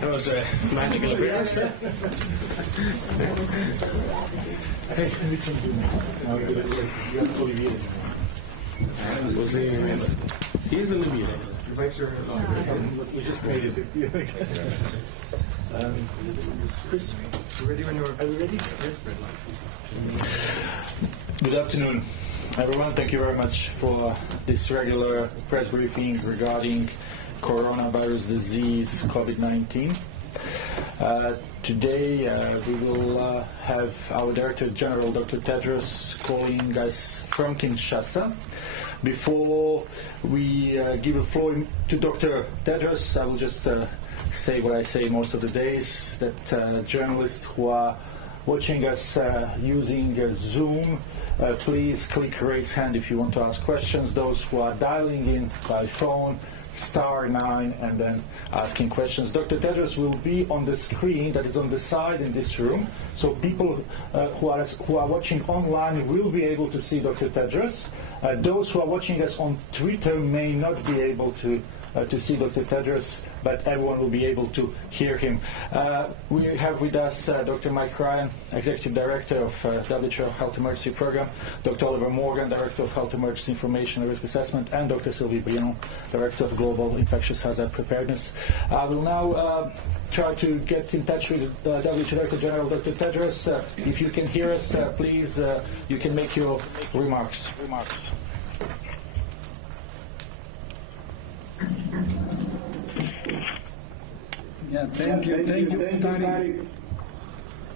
That was a magical appearance. He's Olivier. We just made it. Chris, ready when you're... Are we ready? Yes. Good afternoon, everyone. Thank you very much for this regular press briefing regarding coronavirus disease, COVID-19. Today we will have our Director General, Dr. Tedros, calling us from Kinshasa. Before we give a floor to Dr. Tedros, I will just say what I say most of the days, that journalists who are watching us using Zoom, please click raise hand if you want to ask questions. Those who are dialing in by phone, *9 and then asking questions. Dr. Tedros will be on the screen that is on the side in this room, so people who are watching online will be able to see Dr. Tedros. Those who are watching us on Twitter may not be able to see Dr. Tedros, but everyone will be able to hear him. We have with us Dr. Mike Ryan, Executive Director of WHO Health Emergency Program, Dr. Oliver Morgan, Director of Health Emergency Information and Risk Assessment, and Dr. Sylvie Briand, Director of Global Infectious Hazard Preparedness. I will now try to get in touch with WHO Director General Dr. Tedros. If you can hear us, please, you can make your remarks. Yeah, thank you, Tariq.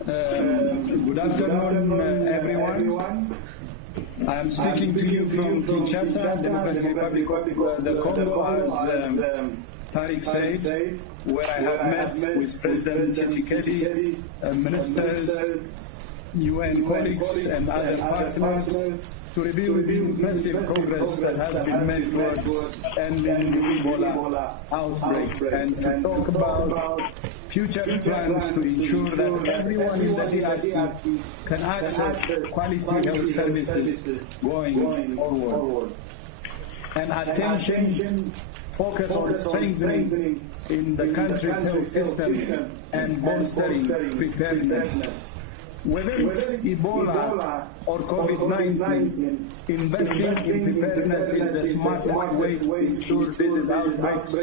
Good afternoon, everyone. I am speaking to you from Kinshasa, Democratic Republic of the Congo, as Tariq said, where I have met with President Tshisekedi, ministers, UN colleagues, and other partners to review the impressive progress that has been made towards ending the Ebola outbreak, and to talk about future plans to ensure that everyone in the DRC can access quality health services going forward. And attention focus on strengthening in the country's health system and bolstering preparedness. Whether it's Ebola or COVID-19, investing in preparedness is the smartest way to ensure disease outbreaks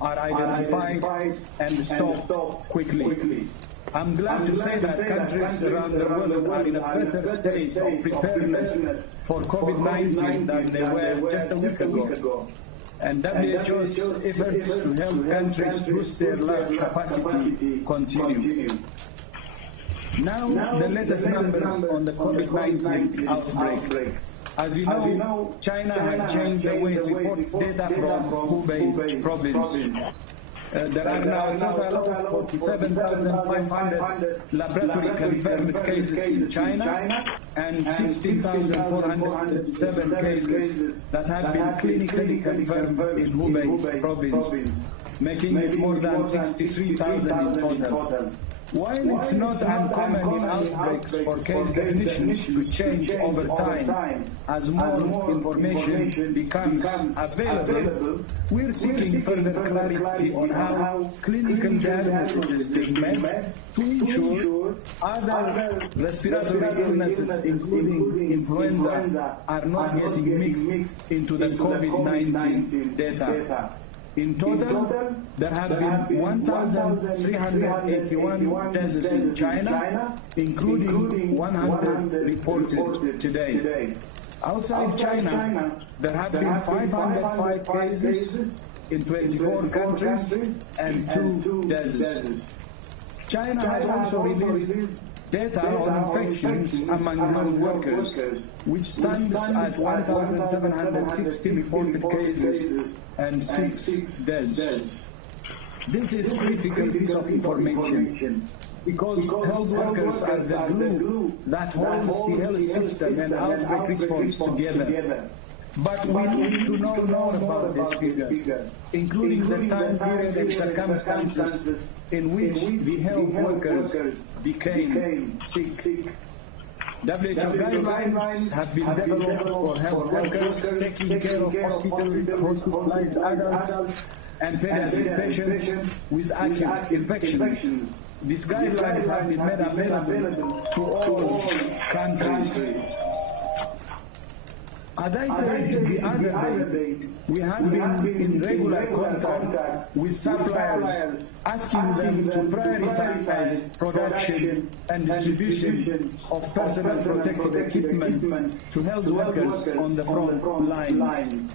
are identified and stopped quickly. I'm glad to say that countries around the world are in a better state of preparedness for COVID-19 than they were just a week ago. And WHO's efforts to help countries boost their lab capacity continue. Now, the latest numbers on the COVID-19 outbreak. As you know, China has changed the way it reports data from Hubei province. There are now a total of 47,500 laboratory-confirmed cases in China and 16,437 cases that have been clinically confirmed in Hubei province, making it more than 63,000 in total. While it's not uncommon in outbreaks for case definitions to change over time as more information becomes available, we're seeking further clarity on how clinical diagnosis is being made to ensure other respiratory illnesses, including influenza, are not getting mixed into the COVID-19 data. In total, there have been 1,381 deaths in China, including 100 reported today. Outside China, there have been 505 cases in 24 countries and 2 deaths. China has also released data on infections among health workers, which stands at 1,760 reported cases and 6 deaths. This is a critical piece of information because health workers are the glue that holds the health system and outbreak response together. But we need to know more about this figure, including the time period and circumstances in which the health workers became sick. WHO guidelines have been developed for health workers taking care of hospitalized adults and pediatric patients with acute infections. These guidelines have been made available to all countries. As I said the other day, we have been in regular contact with suppliers, asking them to prioritize production and distribution of personal protective equipment to health workers on the front lines.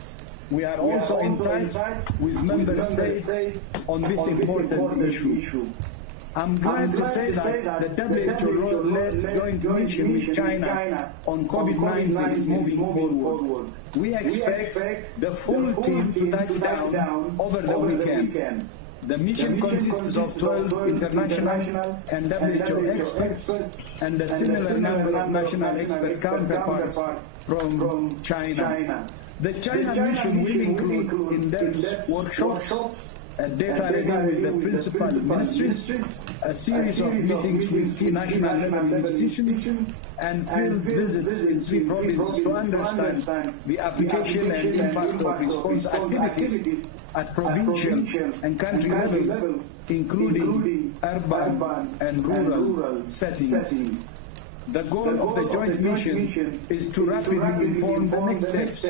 We are also in touch with member states on this important issue. I'm glad to say that the WHO-led joint mission with China on COVID-19 is moving forward. We expect the full team to touch down over the weekend. The mission consists of 12 international and WHO experts and a similar number of national expert counterparts from China. The China mission will include in-depth workshops, a data review with the principal ministries, a series of meetings with key national level institutions, and field visits in 3 provinces to understand the application and impact of response activities at provincial and country levels, including urban and rural settings. The goal of the joint mission is to rapidly inform the next steps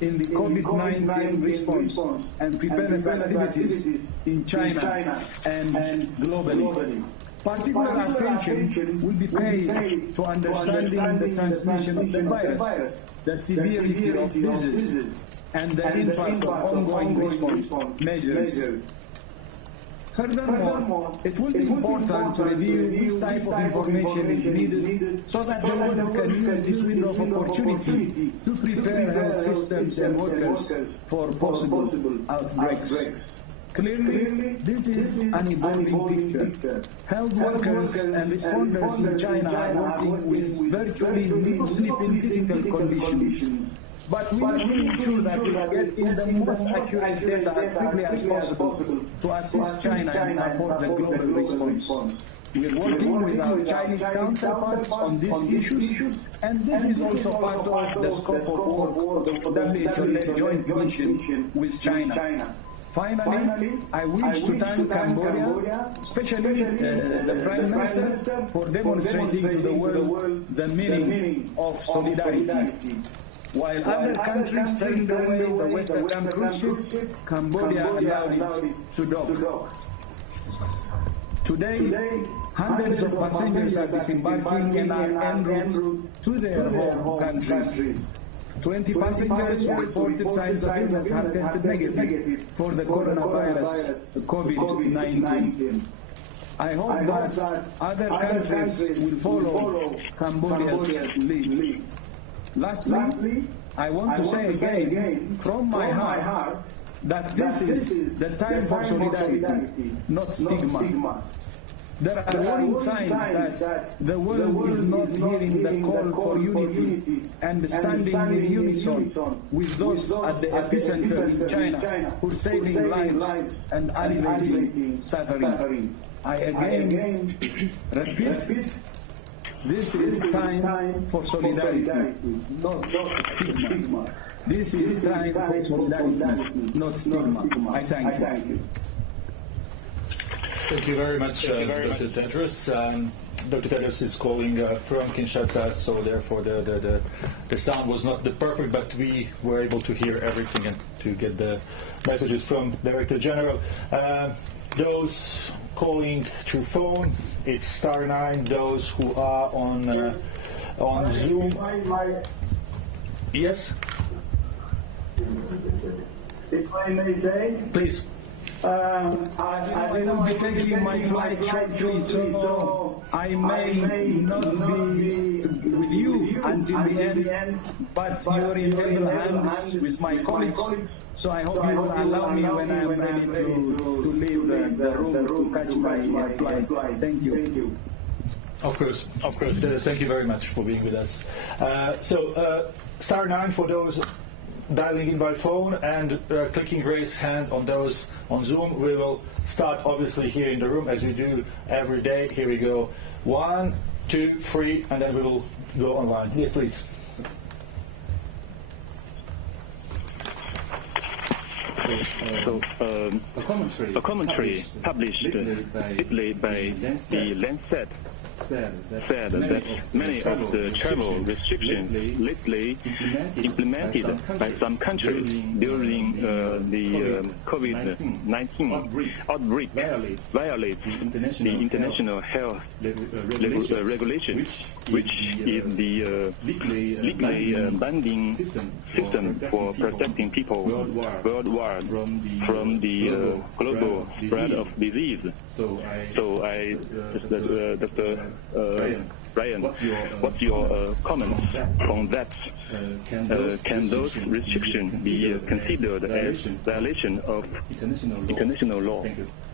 in the COVID-19 response and preparedness activities in China and globally. Particular attention will be paid to understanding the transmission of the virus, the severity of disease, and the impact of ongoing response measures. Furthermore, it will be important to review which type of information is needed so that the world can use this window of opportunity to prepare health systems and workers for possible outbreaks. Clearly, this is an evolving picture. Health workers and responders in China are working with virtually sleeping difficult conditions. But we need to ensure that we get in the most accurate data as quickly as possible to assist China and support the global response. We are working with our Chinese counterparts on these issues, and this is also part of the scope of work of the WHO-led joint mission with China. Finally, I wish to thank Cambodia, especially the Prime Minister, for demonstrating to the world the meaning of solidarity. While other countries turned away the Western cruise ship, Cambodia allowed it to dock. Today, hundreds of passengers are disembarking and are en route to their home countries. 20 passengers who reported signs of illness have tested negative for the coronavirus COVID-19. I hope that other countries will follow Cambodia's lead. Lastly, I want to say again, from my heart, that this is the time for solidarity, not stigma. There are warning signs that the world is not hearing the call for unity and standing in unison with those at the epicenter in China who are saving lives and alleviating suffering. I again repeat, this is time for solidarity, not stigma. This is time for solidarity, not stigma. I thank you. Thank you very much, Dr. Tedros. Dr. Tedros is calling from Kinshasa, so therefore the sound was not the perfect, but we were able to hear everything and to get the messages from Director General. Those calling through phone, it's *9. Those who are on Zoom. Yes? If I may say, please. I will be taking my flight shortly, so I may not be with you until the end, but you're in able hands with my colleagues, so I hope you will allow me when I am ready to leave the room to catch my flight. Thank you. Of course. Thank you very much for being with us. *9 for those dialing in by phone and clicking raise hand on those on Zoom. We will start obviously here in the room as we do every day. Here we go. 1, 2, 3, and then we will go online. Yes, please. A commentary published lately by the Lancet said that many of the travel restrictions lately implemented by some countries during the COVID-19 outbreak violates the international health regulation, which is the legally binding system for protecting people worldwide from the global spread of disease. So Dr. Ryan, what's your comment on that? Can those restrictions be considered as violation of international law?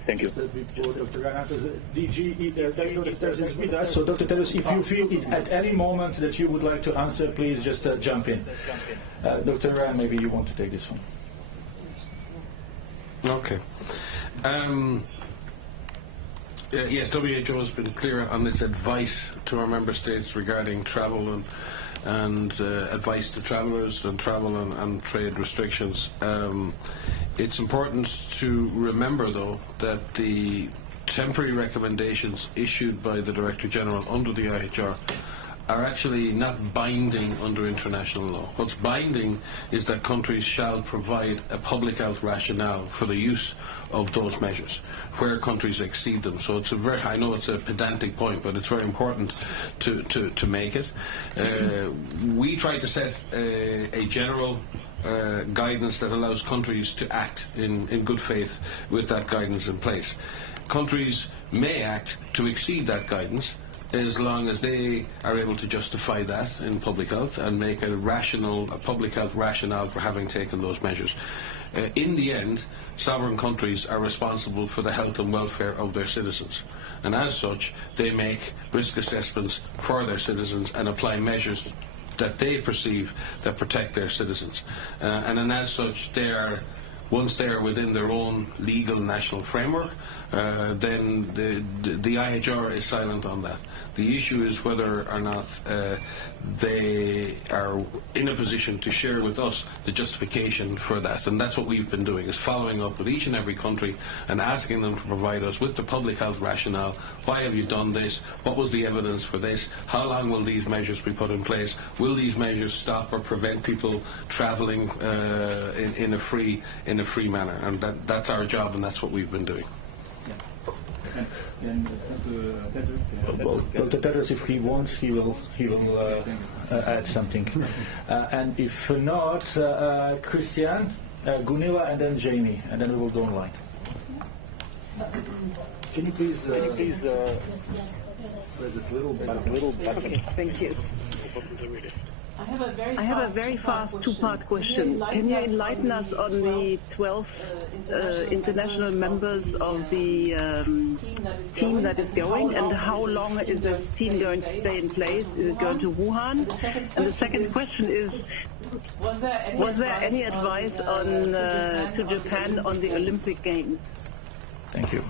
Thank you. Before Dr. Ryan answers, DG Tedros is with us. So Dr. Tedros, if you feel it at any moment that you would like to answer, please just jump in. Dr. Ryan, maybe you want to take this one. Okay. Yes, WHO has been clear on its advice to our member states regarding travel and advice to travellers and travel and trade restrictions. It's important to remember, though, that the temporary recommendations issued by the Director General under the IHR are actually not binding under international law. What's binding is that countries shall provide a public health rationale for the use of those measures where countries exceed them. So it's I know it's a pedantic point, but it's very important to make it. We try to set a general guidance that allows countries to act in good faith with that guidance in place. Countries may act to exceed that guidance as long as they are able to justify that in public health and make a public health rationale for having taken those measures. In the end, sovereign countries are responsible for the health and welfare of their citizens, and as such they make risk assessments for their citizens and apply measures that they perceive that protect their citizens, and as such once they are within their own legal national framework, then the IHR is silent on that. The issue is whether or not they are in a position to share with us the justification for that, and that's what we've been doing, is following up with each and every country and asking them to provide us with the public health rationale. Why have you done this? What was the evidence for this? How long will these measures be put in place? Will these measures stop or prevent people travelling in a free manner? And that's our job, and that's what we've been doing. Well, Dr. Tedros, if he wants, he will add something. And if not, Christian, Gunilla, and then Jamie, and then we will go online. Can you please raise it a little bit? Okay, thank you. I have a very fast two-part question. Can you enlighten us on the 12 international members of the team that is going, and how long is the team going to stay in place? Is it going to Wuhan? And the second question is, was there any advice to Japan on the Olympic Games? Thank you.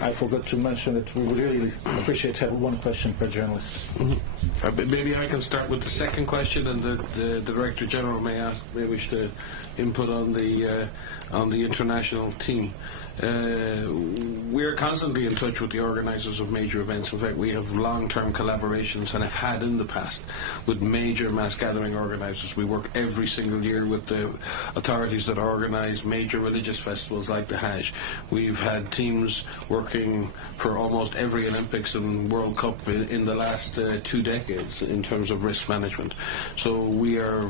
I forgot to mention that we would really appreciate having one question per journalist. Mm-hmm. Maybe I can start with the second question, and the Director General may wish to input on the international team. We're constantly in touch with the organisers of major events. In fact, we have long-term collaborations and have had in the past with major mass gathering organisers. We work every single year with the authorities that organise major religious festivals like the Hajj. We've had teams working for almost every Olympics and World Cup in the last 2 decades in terms of risk management. So we are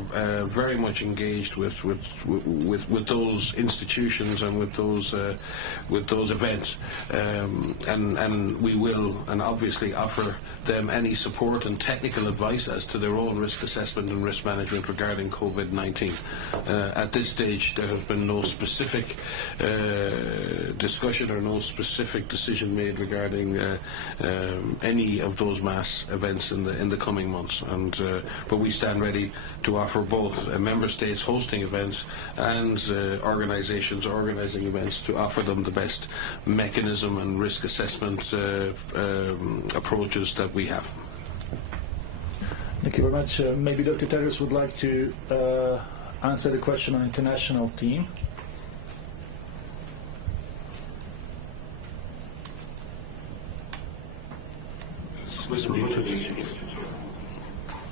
very much engaged with those institutions and with those events, and we will and obviously offer them any support and technical advice as to their own risk assessment and risk management regarding COVID-19. At this stage, there has been no specific discussion or no specific decision made regarding any of those mass events in the coming months. But we stand ready to offer both member states hosting events and organisations organising events to offer them the best mechanism and risk assessment approaches that we have. Thank you very much. Maybe Dr. Tedros would like to answer the question on international team.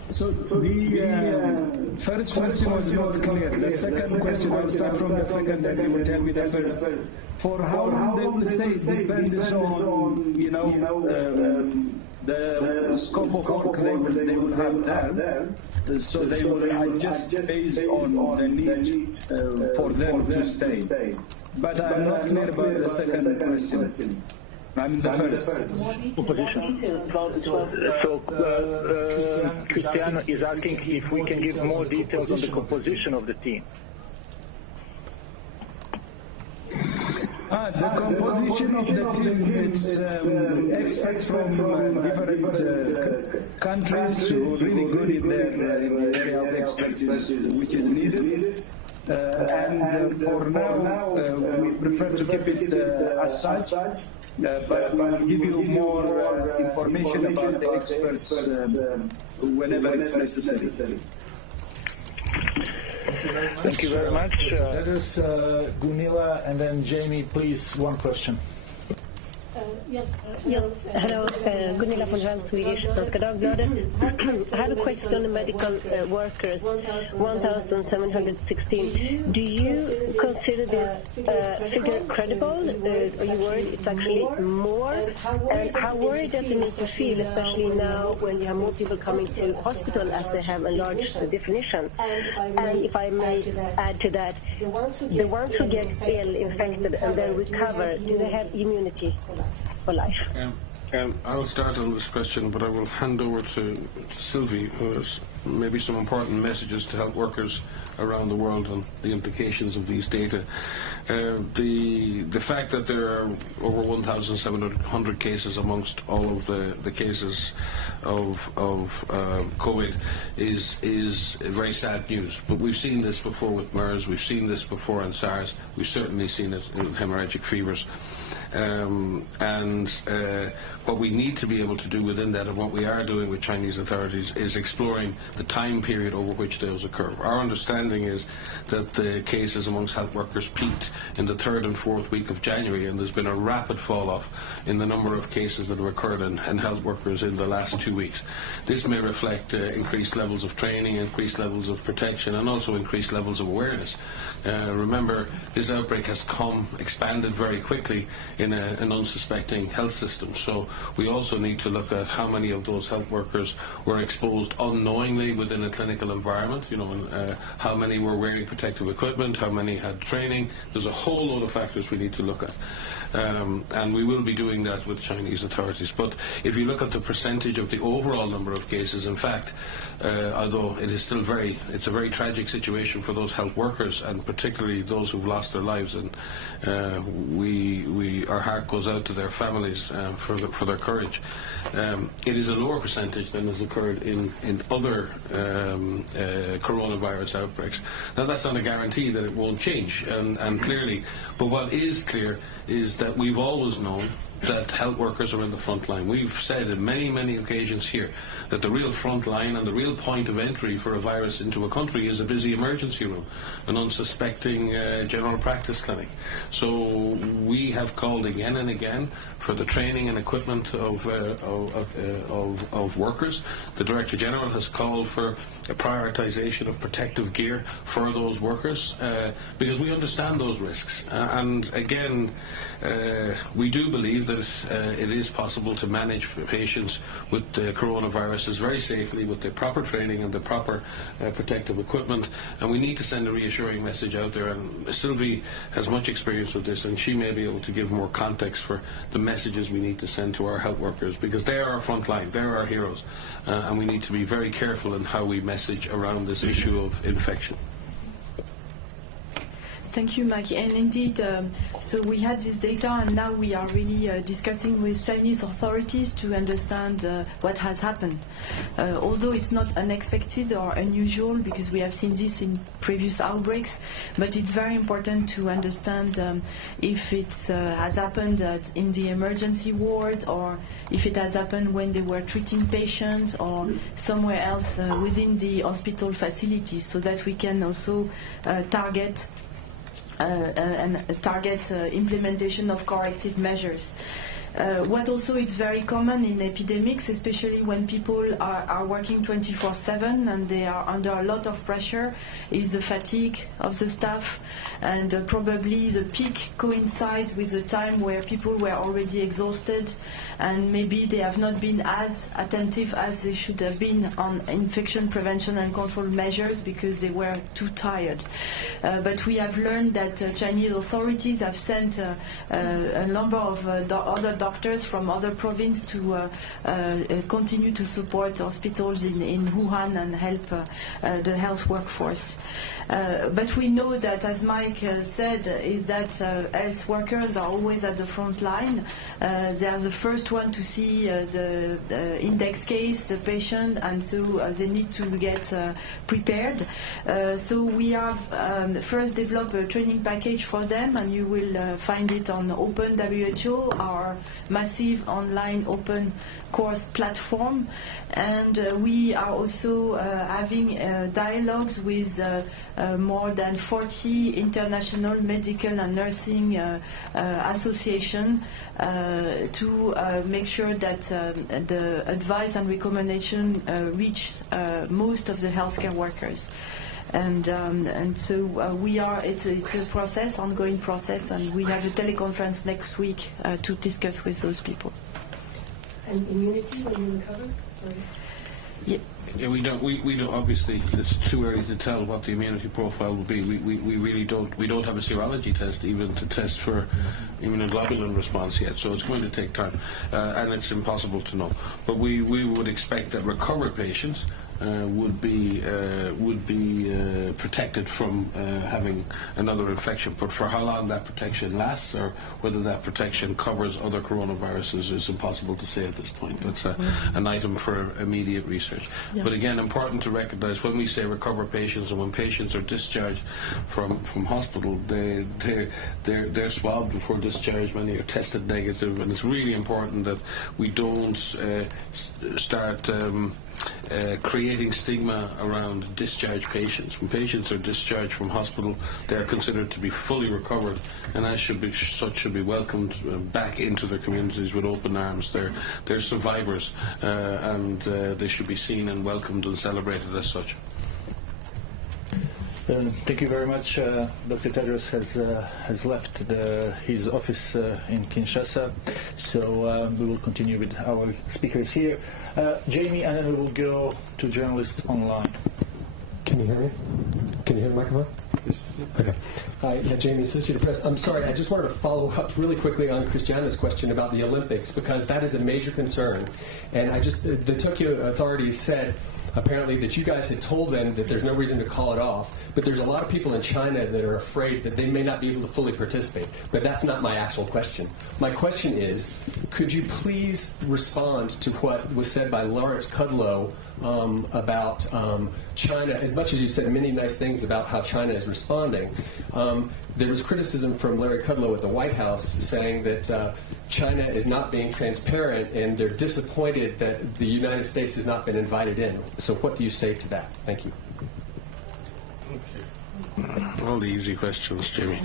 So the first question was not clear. The second question, I'll start from the second and you will tell me the first. For how long they will stay depends on, the scope of work they will have there. So they will adjust based on the need for them to stay. But I'm not clear about the second question. I'm the first. So Cristiano is asking if we can give more details on the composition of the team. The composition of the team, it's experts from different countries who are really good in the area of expertise which is needed. And for now, we prefer to keep it as such, but we will give you more information about the experts whenever it's necessary. Thank you very much. That is Gunilla, and then Jamie, please, one question. Yes. Hello, Gunilla von Rand, Swedish Svenska Dagbladet. I have a question on the medical workers, 1,716. Do you consider this figure credible? Are you worried it's actually more? And how worried does it need to feel, especially now when you have more people coming to hospital as they have a large definition? And if I may add to that, the ones who get ill, infected, and then recover, do they have immunity for life? I'll start on this question, but I will hand over to Sylvie, who has maybe some important messages to health workers around the world on the implications of these data. The fact that there are over 1,700 cases amongst all of the cases of COVID is very sad news. But we've seen this before with MERS, we've seen this before in SARS, we've certainly seen it in hemorrhagic fevers. What we need to be able to do within that, and what we are doing with Chinese authorities, is exploring the time period over which those occur. Our understanding is that the cases amongst health workers peaked in the 3rd and 4th week of January, and there's been a rapid fall-off in the number of cases that have occurred in health workers in the last 2 weeks. This may reflect increased levels of training, increased levels of protection, and also increased levels of awareness. Remember, this outbreak has expanded very quickly in an unsuspecting health system. So we also need to look at how many of those health workers were exposed unknowingly within a clinical environment, and how many were wearing protective equipment, how many had training. There's a whole load of factors we need to look at. And we will be doing that with Chinese authorities. But if you look at the percentage of the overall number of cases, in fact, although it is still it's a very tragic situation for those health workers, and particularly those who've lost their lives, and our heart goes out to their families for their courage. It is a lower percentage than has occurred in other coronavirus outbreaks. Now, that's not a guarantee that it won't change, and clearly, but what is clear is that we've always known that health workers are in the front line. We've said in many, many occasions here that the real front line and the real point of entry for a virus into a country is a busy emergency room, an unsuspecting general practice clinic. So we have called again and again for the training and equipment of workers. The Director General has called for a prioritisation of protective gear for those workers because we understand those risks. And again, we do believe that it is possible to manage patients with the coronaviruses very safely with the proper training and the proper protective equipment, and we need to send a reassuring message out there. And Sylvie has much experience with this, and she may be able to give more context for the messages we need to send to our health workers, because they are our front line, they're our heroes, and we need to be very careful in how we message around this issue of infection. Thank you, Maggie. And indeed, so we had this data, and now we are really discussing with Chinese authorities to understand what has happened. Although it's not unexpected or unusual, because we have seen this in previous outbreaks, but it's very important to understand if it has happened in the emergency ward, or if it has happened when they were treating patients, or somewhere else within the hospital facilities, so that we can also target implementation of corrective measures. What also is very common in epidemics, especially when people are working 24/7 and they are under a lot of pressure, is the fatigue of the staff, and probably the peak coincides with the time where people were already exhausted and maybe they have not been as attentive as they should have been on infection prevention and control measures because they were too tired. But we have learned that Chinese authorities have sent a number of other doctors from other provinces to continue to support hospitals in Wuhan and help the health workforce. But we know that, as Mike said, is that health workers are always at the front line. They are the first one to see the index case, the patient, and so they need to get prepared. So we have first developed a training package for them, and you will find it on Open WHO, our massive online open course platform. And we are also having dialogues with more than 40 international medical and nursing associations to make sure that the advice and recommendation reach most of the healthcare workers. And so we are. It's a process, ongoing process, and we have a teleconference next week to discuss with those people. And immunity when you recover? Sorry. Yeah. Yeah, we don't. Obviously, it's too early to tell what the immunity profile will be. We really don't. We don't have a serology test even to test for immunoglobulin response yet. So it's going to take time, and it's impossible to know. But we would expect that recovered patients would be protected from having another infection. But for how long that protection lasts, or whether that protection covers other coronaviruses, is impossible to say at this point. That's an item for immediate research. Yeah. But again, important to recognise when we say recovered patients, and when patients are discharged from hospital, they're swabbed before discharge. Many are tested negative, and it's really important that we don't start creating stigma around discharged patients. When patients are discharged from hospital, they are considered to be fully recovered, and as such should be welcomed back into their communities with open arms. They're survivors, and they should be seen and welcomed and celebrated as such. Thank you very much. Dr. Tedros has left his office in Kinshasa, so we will continue with our speakers here. Jamie, and then we will go to journalists online. Can you hear me? Can you hear the microphone? Yes. Okay. Hi, Jamie, Associated Press. I'm sorry, I just wanted to follow up really quickly on Christiana's question about the Olympics, because that is a major concern. And the Tokyo authorities said apparently that you guys had told them that there's no reason to call it off, but there's a lot of people in China that are afraid that they may not be able to fully participate. But that's not my actual question. My question is, could you please respond to what was said by Lawrence Kudlow about China? As much as you said many nice things about how China is responding, there was criticism from Larry Kudlow at the White House saying that China is not being transparent and they're disappointed that the United States has not been invited in. So what do you say to that? Thank you. Okay. All the easy questions, Jimmy.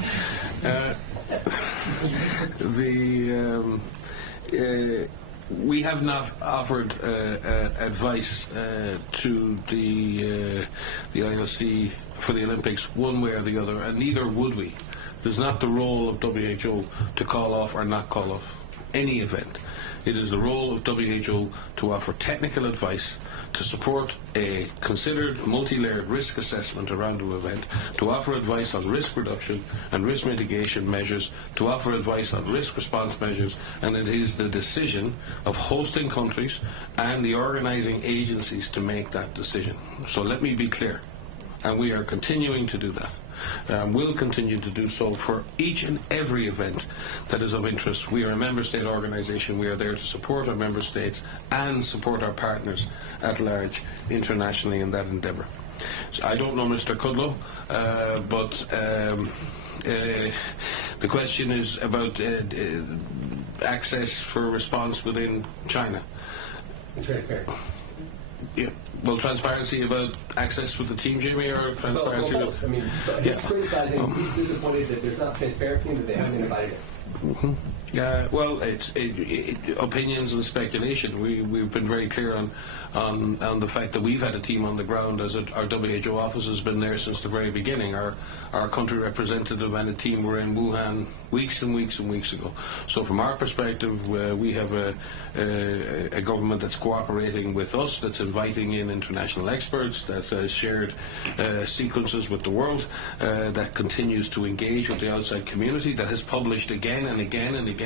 We have not offered advice to the IOC for the Olympics one way or the other, and neither would we. It is not the role of WHO to call off or not call off any event. It is the role of WHO to offer technical advice, to support a considered multi-layered risk assessment around the event, to offer advice on risk reduction and risk mitigation measures, to offer advice on risk response measures, and it is the decision of hosting countries and the organising agencies to make that decision. So let me be clear, and we are continuing to do that. Will continue to do so for each and every event that is of interest. We are a member state organisation. We are there to support our member states and support our partners at large internationally in that endeavour. So I don't know Mr. Kudlow, but the question is about access for response within China. Transparency. Yeah. Well, transparency about access with the team, Jamie, or transparency well, with... I mean, he's criticizing, he's disappointed that there's not transparency and that they haven't invited him. Well, it's opinions and speculation. We've been very clear on the fact that we've had a team on the ground, as our WHO office has been there since the very beginning. Our country representative and a team were in Wuhan weeks and weeks and weeks ago. So from our perspective, we have a government that's cooperating with us, that's inviting in international experts, that has shared sequences with the world, that continues to engage with the outside community, that has published again and again and again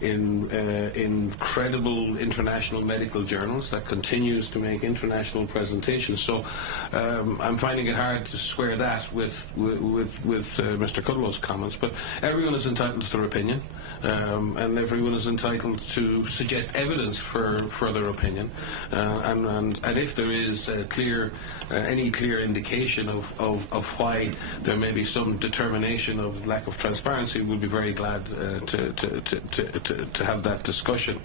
in credible international medical journals, that continues to make international presentations. So I'm finding it hard to square that with Mr. Cudwell's comments, but everyone is entitled to their opinion, and everyone is entitled to suggest evidence for further opinion, and if there is any clear indication of why there may be some determination of lack of transparency, we'll be very glad to have that discussion.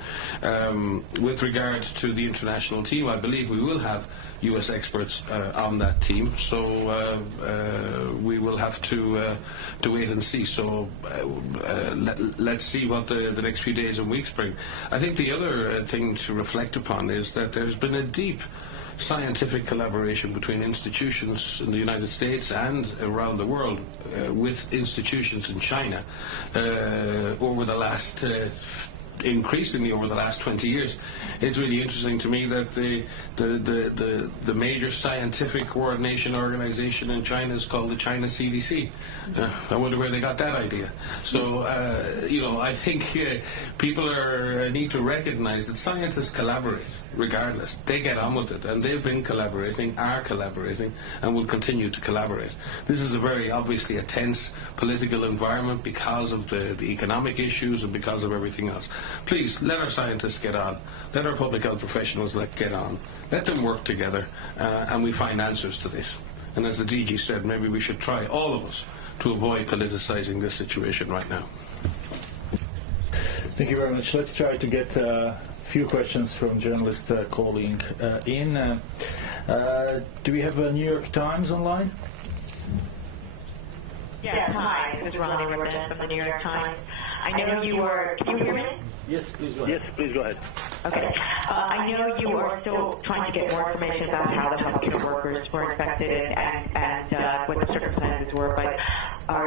With regard to the international team, I believe we will have US experts on that team, so we will have to wait and see. So let's see what the next few days and weeks bring. I think the other thing to reflect upon is that there's been a deep scientific collaboration between institutions in the United States and around the world with institutions in China over the last increasingly over the last 20 years. It's really interesting to me that the major scientific coordination organization in China is called the China CDC. I wonder where they got that idea. So, I think people need to recognize that scientists collaborate regardless. They get on with it, and they've been collaborating, are collaborating, and will continue to collaborate. This is obviously a tense political environment because of the economic issues and because of everything else. Please, let our scientists get on. Let our public health professionals get on. Let them work together, and we find answers to this. And as the DG said, maybe we should try, all of us, to avoid politicizing this situation right now. Thank you very much. Let's try to get a few questions from journalists calling in. Do we have a New York Times online? Yes, hi. This is Ronnie Riordan from the New York Times. I know you were. Can you hear me? Yes, please go ahead. Yes, please go ahead. Okay. I know you are still trying to get more information about how the healthcare workers were infected and what the circumstances were, but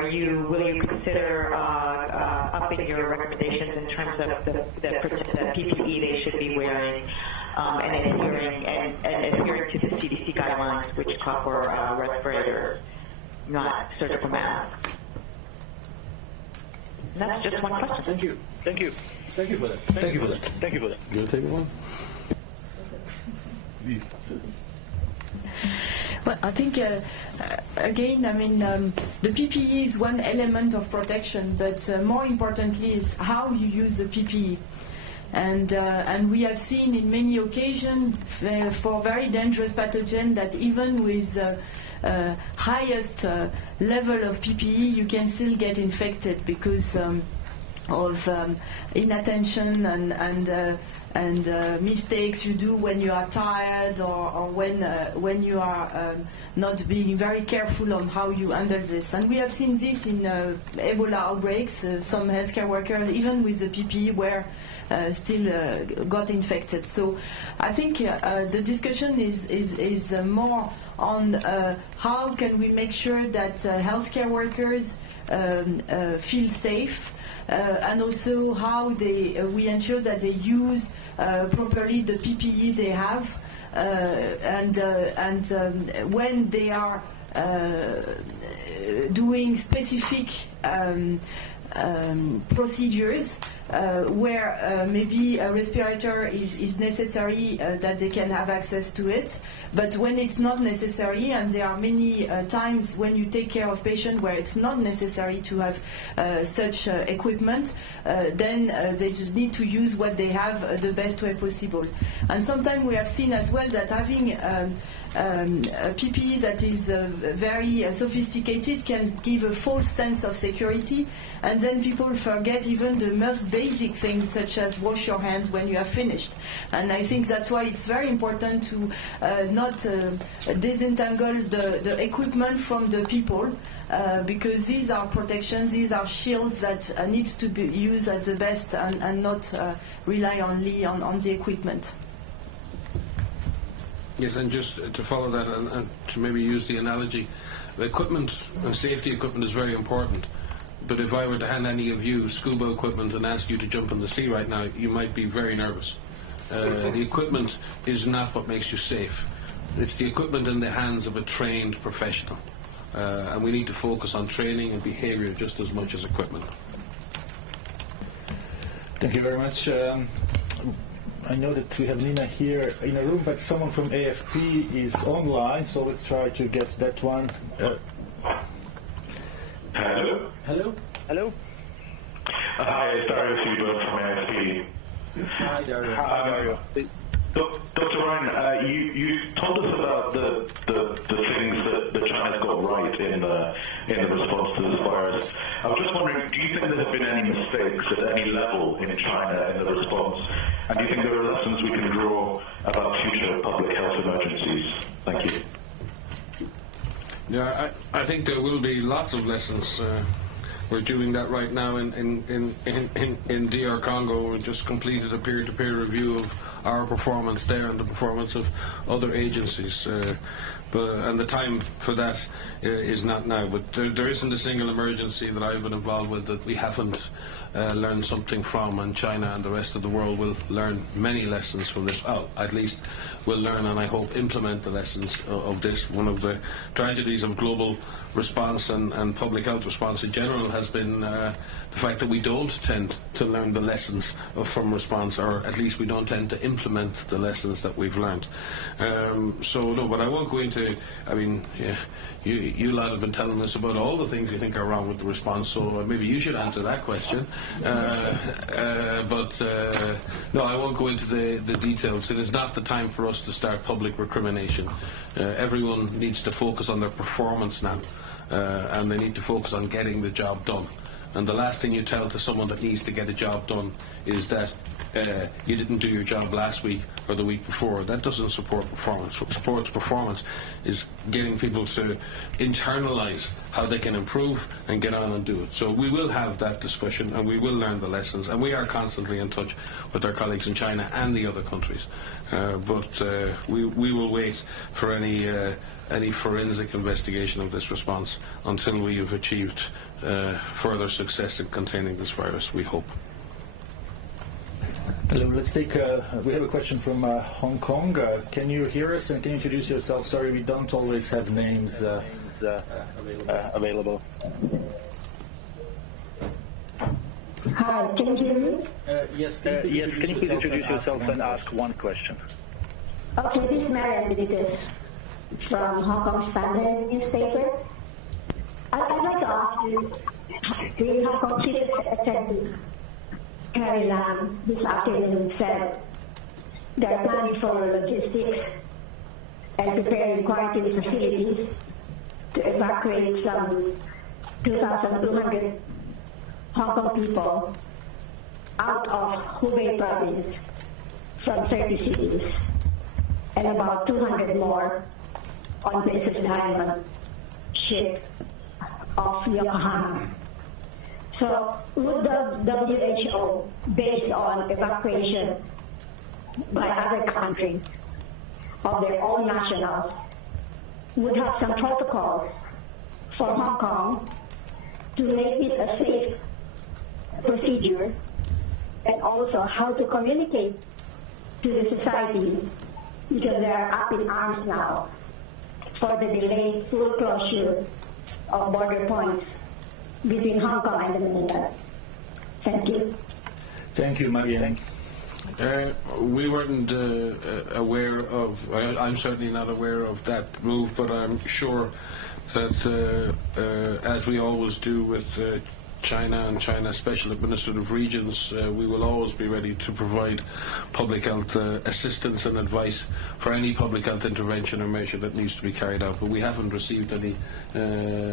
will you consider upping your recommendations in terms of the PPE they should be wearing and adhering to the CDC guidelines, which call for respirators, not surgical masks? That's just one question. Thank you. Thank you. Thank you for that. Thank you for that. Thank you for that. You want to take one? Please. Well, I think, again, the PPE is one element of protection, but more importantly is how you use the PPE. And we have seen in many occasions for very dangerous pathogen that even with highest level of PPE, you can still get infected because of inattention and mistakes you do when you are tired or when you are not being very careful on how you handle this. And we have seen this in Ebola outbreaks. Some healthcare workers, even with the PPE, were still got infected. So I think the discussion is more on how can we make sure that healthcare workers feel safe, and also how we ensure that they use properly the PPE they have, and when they are doing specific procedures where maybe a respirator is necessary, that they can have access to it. But when it's not necessary, and there are many times when you take care of patients where it's not necessary to have such equipment, then they just need to use what they have the best way possible. And sometimes we have seen as well that having PPE that is very sophisticated can give a false sense of security, and then people forget even the most basic things such as wash your hands when you are finished. And I think that's why it's very important to not disentangle the equipment from the people, because these are protections, these are shields that need to be used at the best and not rely only on the equipment. Yes, and just to follow that and to maybe use the analogy, the equipment and safety equipment is very important. But if I were to hand any of you scuba equipment and ask you to jump in the sea right now, you might be very nervous. The equipment is not what makes you safe. It's the equipment in the hands of a trained professional. And we need to focus on training and behavior just as much as equipment. Thank you very much. I know that we have Nina here in a room, but someone from AFP is online, so let's try to get that one. Hello? Hello? Hello? Hi, it's Dario Seaburn from AFP. Hi, Dario. Hi, Dario. Dr. Ryan, you told us about the things that China's got right in the response to this virus. I was just wondering, do you think there have been any mistakes at any level in China in the response? And do you think there are lessons we can draw about future public health emergencies? Thank you. Yeah, I think there will be lots of lessons. We're doing that right now in DR Congo. We just completed a peer-to-peer review of our performance there and the performance of other agencies. And the time for that is not now. But there isn't a single emergency that I've been involved with that we haven't learned something from, and China and the rest of the world will learn many lessons from this. Well, at least we'll learn and I hope implement the lessons of this. One of the tragedies of global response and public health response in general has been the fact that we don't tend to learn the lessons from response, or at least we don't tend to implement the lessons that we've learned. No, but I won't go into, I mean, yeah, you lot have been telling us about all the things you think are wrong with the response, so maybe you should answer that question. No, I won't go into the details. It is not the time for us to start public recrimination. Everyone needs to focus on their performance now, and they need to focus on getting the job done. And the last thing you tell to someone that needs to get a job done is that you didn't do your job last week or the week before. That doesn't support performance. What supports performance is getting people to internalize how they can improve and get on and do it. So we will have that discussion and we will learn the lessons, and we are constantly in touch with our colleagues in China and the other countries. We will wait for any forensic investigation of this response until we have achieved further success in containing this virus, we hope. Hello, let's take, we have a question from Hong Kong. Can you hear us and can you introduce yourself? Sorry, we don't always have names available. Hi, can you hear me? Yes, can you please introduce yourself and ask one question? Okay, this is Marianne Benitez from Hong Kong Standard newspaper. I'd like to ask you, the Hong Kong Chief Executive Carrie Lam this afternoon said they're planning for logistics and preparing quarantine facilities to evacuate some 2,200 Hong Kong people out of Hubei province from 30 cities, and about 200 more on Princess Diamond ship of Yokohama. So would the WHO, based on evacuation by other countries of their own nationals, would have some protocols for Hong Kong to make it a safe procedure, and also how to communicate to the society, because they are up in arms now for the delayed full closure of border points between Hong Kong and the mainland. Thank you. Thank you, Marianne. We weren't aware of, I'm certainly not aware of that move, but I'm sure that, as we always do with China and China's special administrative regions, we will always be ready to provide public health assistance and advice for any public health intervention or measure that needs to be carried out. But we haven't received any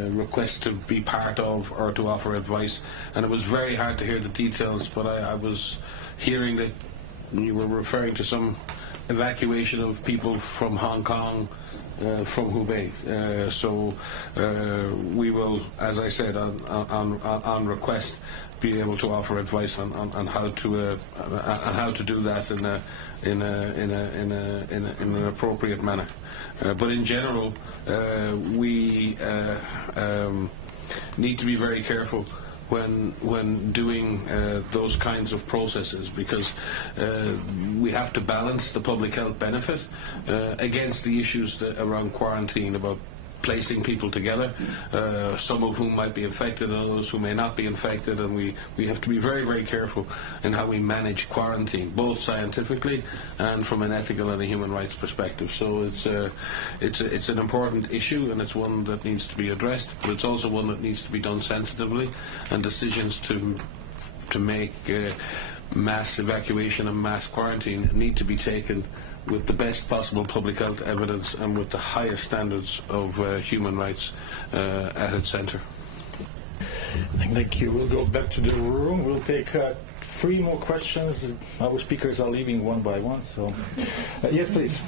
requests to be part of or to offer advice. And it was very hard to hear the details, but I was hearing that you were referring to some evacuation of people from Hong Kong, from Hubei. So we will, as I said, on request, be able to offer advice on how to do that in an appropriate manner. But in general, we need to be very careful when doing those kinds of processes, because we have to balance the public health benefit against the issues around quarantine, about placing people together, some of whom might be infected and others who may not be infected, and we have to be very, very careful in how we manage quarantine, both scientifically and from an ethical and a human rights perspective. So it's an important issue, and it's one that needs to be addressed, but it's also one that needs to be done sensitively, and decisions to make mass evacuation and mass quarantine need to be taken with the best possible public health evidence and with the highest standards of human rights at its centre. Thank you. We'll go back to the room. We'll take 3 more questions. Our speakers are leaving one by one. So, yes, please.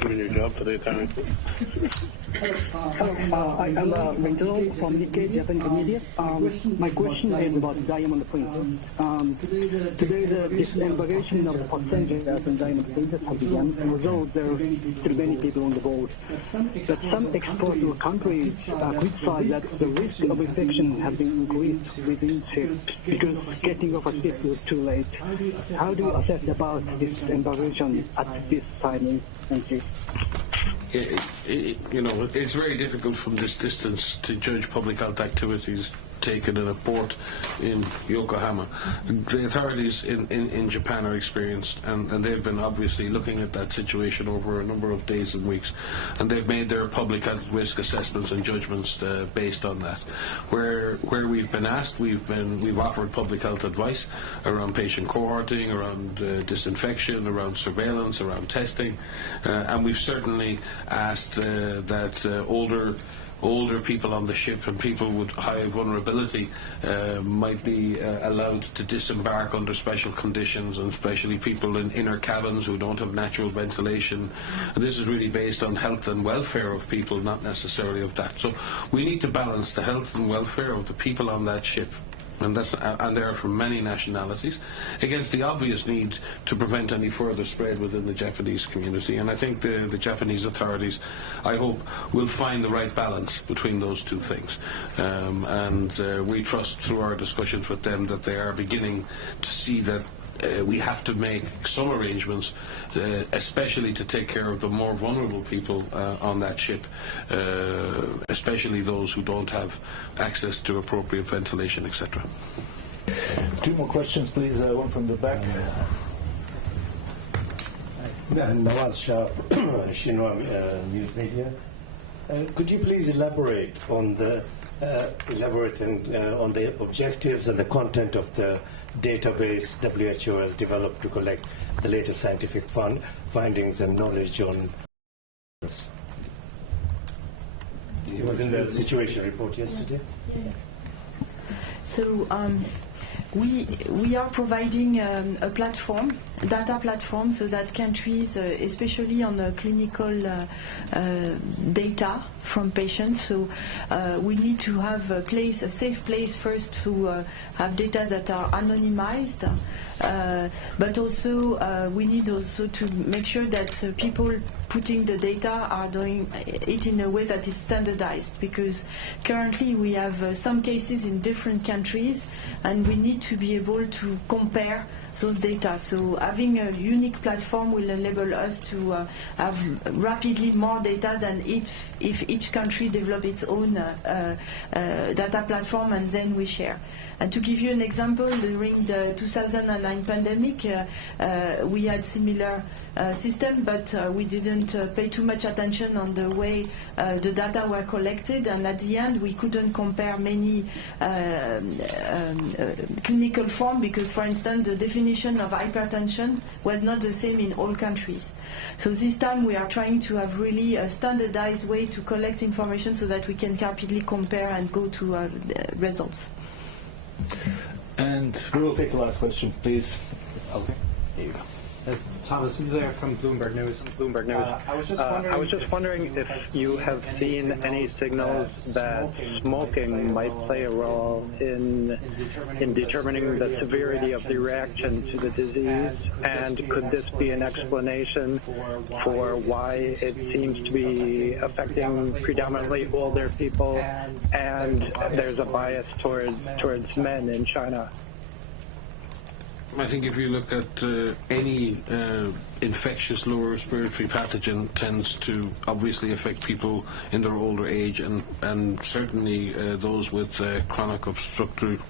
Doing your job today, Terry. Hello, I'm Rachel from Nikkei Japanese Media. My question is about Diamond Princess. Today the disembarkation of the passengers and Diamond Princess has begun, and although there are still many people on the board, but some exporting countries criticize that the risk of infection has been increased within ships because getting off a ship was too late. How do you assess about this disembarkation at this timing? Thank you. It's very difficult from this distance to judge public health activities taken in a port in Yokohama. The authorities in Japan are experienced, and they've been obviously looking at that situation over a number of days and weeks, and they've made their public health risk assessments and judgments based on that. Where we've been asked, we've offered public health advice around patient cohorting, around disinfection, around surveillance, around testing, and we've certainly asked that older people on the ship and people with high vulnerability might be allowed to disembark under special conditions, and especially people in inner cabins who don't have natural ventilation. And this is really based on health and welfare of people, not necessarily of that. So we need to balance the health and welfare of the people on that ship, and they are from many nationalities, against the obvious need to prevent any further spread within the Japanese community. And I think the Japanese authorities, I hope, will find the right balance between those two things. We trust through our discussions with them that they are beginning to see that we have to make some arrangements, especially to take care of the more vulnerable people on that ship, especially those who don't have access to appropriate ventilation, etc. 2 more questions, please. One from the back. Nawaz Shah, Shinwa News Media. Could you please elaborate on the objectives and the content of the database WHO has developed to collect the latest scientific findings and knowledge on this? It was in the situation report yesterday. Yeah. So we are providing a platform, a data platform, so that countries, especially on the clinical data from patients, so we need to have a safe place first to have data that are anonymized, but also we need also to make sure that people putting the data are doing it in a way that is standardized, because currently we have some cases in different countries and we need to be able to compare those data. So having a unique platform will enable us to have rapidly more data than if each country develop its own data platform and then we share. And to give you an example, during the 2009 pandemic, we had similar system, but we didn't pay too much attention on the way the data were collected, and at the end we couldn't compare many clinical forms because, for instance, the definition of hypertension was not the same in all countries. So this time we are trying to have really a standardized way to collect information so that we can rapidly compare and go to results. And we will take the last question, please. Okay, here you go. Thomas Mueller from Bloomberg News. I was just wondering if you have seen any signals that smoking might play a role in determining the severity of the reaction to the disease, and could this be an explanation for why it seems to be affecting predominantly older people, and there's a bias towards men in China? I think if you look at any infectious lower respiratory pathogen tends to obviously affect people in their older age, and certainly those with chronic obstructive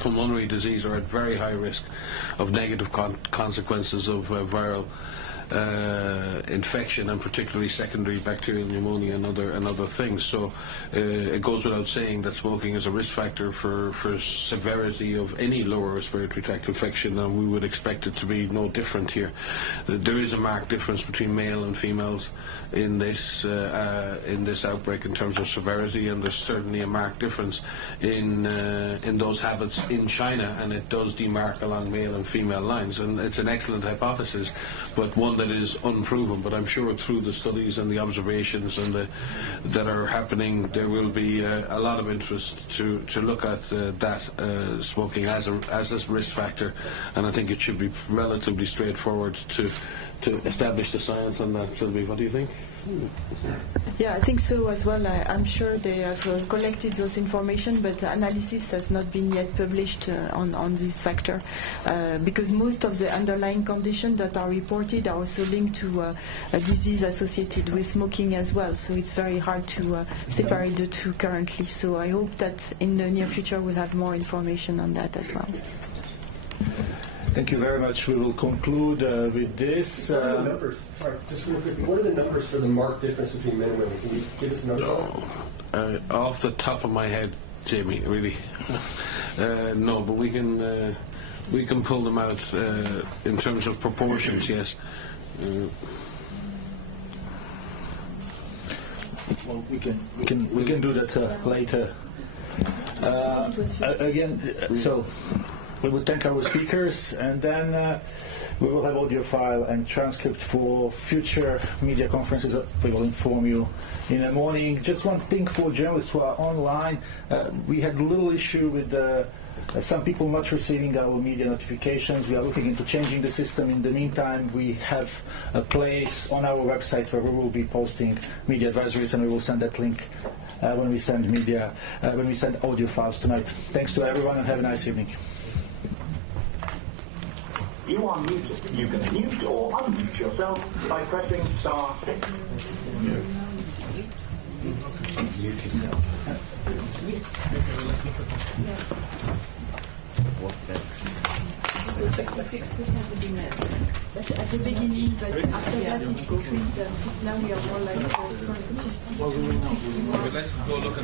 pulmonary disease are at very high risk of negative consequences of viral infection, and particularly secondary bacterial pneumonia and other things. So it goes without saying that smoking is a risk factor for severity of any lower respiratory tract infection, and we would expect it to be no different here. There is a marked difference between male and females in this outbreak in terms of severity, and there's certainly a marked difference in those habits in China, and it does demark along male and female lines, and it's an excellent hypothesis, but one that is unproven. But I'm sure through the studies and the observations and that are happening, there will be a lot of interest to look at that smoking as a risk factor, and I think it should be relatively straightforward to establish the science on that. Sylvie, what do you think? Yeah, I think so as well. I'm sure they have collected those information, but analysis has not been yet published on this factor, because most of the underlying conditions that are reported are also linked to a disease associated with smoking as well. So it's very hard to separate the two currently. So I hope that in the near future we'll have more information on that as well. Thank you very much. We will conclude with this. What are the numbers? Sorry, just real quickly. What are the numbers for the marked difference between men and women? Can you give us a number? Off the top of my head, Jamie, really, no. But we can pull them out in terms of proportions. Yes. Well, we can do that later. Again, so. We will thank our speakers, and then we will have audio file and transcript for future media conferences that we will inform you in the morning. Just one thing for journalists who are online, we had a little issue with some people not receiving our media notifications. We are looking into changing the system. In the meantime, we have a place on our website where we will be posting media advisories, and we will send that link when we send audio files tonight. Thanks to everyone, and have a nice evening. You are muted. You can mute or unmute yourself by pressing star 6. Mute yourself. What next? 56% would be men. But at the beginning, but after that it's increased. Now we are more like 50. Let's go look at